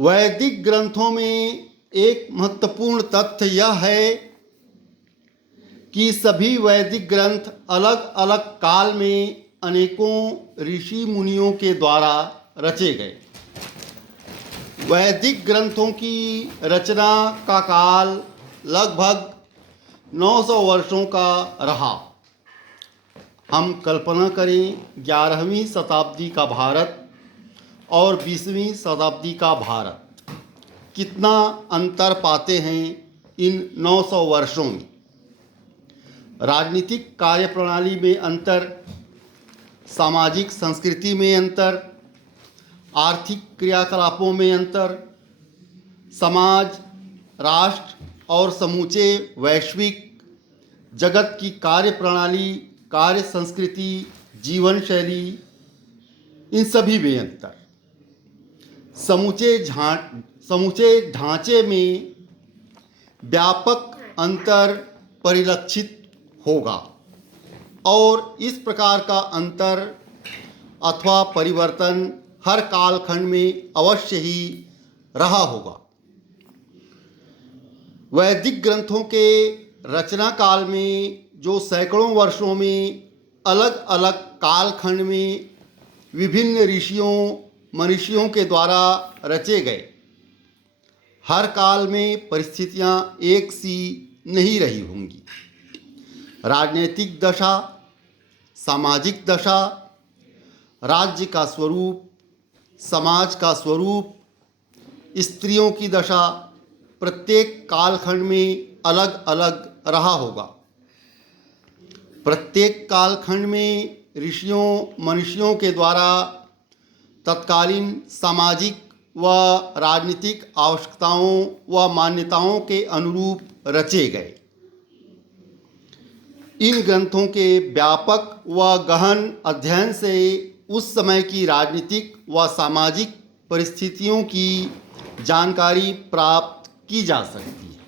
वैदिक ग्रंथों में एक महत्वपूर्ण तथ्य यह है कि सभी वैदिक ग्रंथ अलग अलग काल में अनेकों ऋषि मुनियों के द्वारा रचे गए। वैदिक ग्रंथों की रचना का काल लगभग 900 वर्षों का रहा। हम कल्पना करें 11वीं शताब्दी का भारत और 20वीं शताब्दी का भारत, कितना अंतर पाते हैं इन 900 वर्षों में। राजनीतिक कार्यप्रणाली में अंतर, सामाजिक संस्कृति में अंतर, आर्थिक क्रियाकलापों में अंतर, समाज, राष्ट्र और समूचे वैश्विक जगत की कार्यप्रणाली, कार्य संस्कृति, जीवन शैली, इन सभी में अंतर, समूचे ढांचे में व्यापक अंतर परिलक्षित होगा और इस प्रकार का अंतर अथवा परिवर्तन हर कालखंड में अवश्य ही रहा होगा। वैदिक ग्रंथों के रचना काल में जो सैकड़ों वर्षों में अलग अलग कालखंड में विभिन्न ऋषियों मनीषियों के द्वारा रचे गए, हर काल में परिस्थितियां एक सी नहीं रही होंगी। राजनीतिक दशा, सामाजिक दशा, राज्य का स्वरूप, समाज का स्वरूप, स्त्रियों की दशा प्रत्येक कालखंड में अलग अलग रहा होगा। प्रत्येक कालखंड में ऋषियों मनीषियों के द्वारा तत्कालीन सामाजिक व राजनीतिक आवश्यकताओं व मान्यताओं के अनुरूप रचे गए। इन ग्रंथों के व्यापक व गहन अध्ययन से उस समय की राजनीतिक व सामाजिक परिस्थितियों की जानकारी प्राप्त की जा सकती है।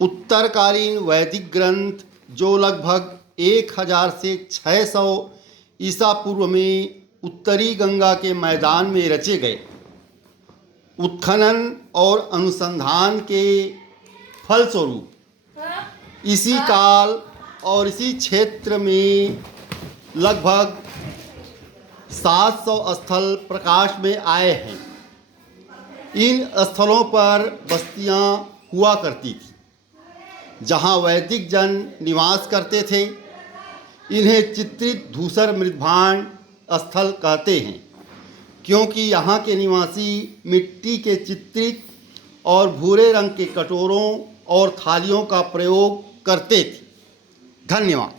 उत्तरकालीन वैदिक ग्रंथ जो लगभग 1000 से 600 ईसा पूर्व में उत्तरी गंगा के मैदान में रचे गए, उत्खनन और अनुसंधान के फलस्वरूप इसी काल और इसी क्षेत्र में लगभग 700 स्थल प्रकाश में आए हैं। इन स्थलों पर बस्तियां हुआ करती थी जहां वैदिक जन निवास करते थे। इन्हें चित्रित धूसर मृदभांड स्थल कहते हैं क्योंकि यहाँ के निवासी मिट्टी के चित्रित और भूरे रंग के कटोरों और थालियों का प्रयोग करते थे। धन्यवाद।